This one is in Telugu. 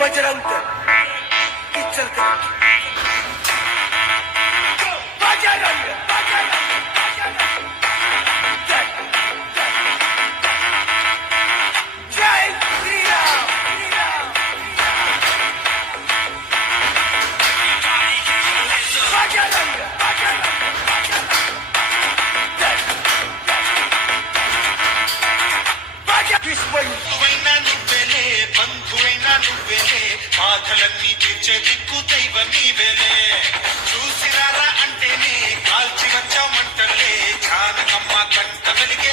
बजरंग की चलते बजरंग जय श्री राम बजरंग బాధలన్నీ తీర్చే దిక్కు దైవం నీవేలే చూసిరారా అంటేనే కాల్చి వచ్చామంటలే జానకమ్మ కంట వెలిగే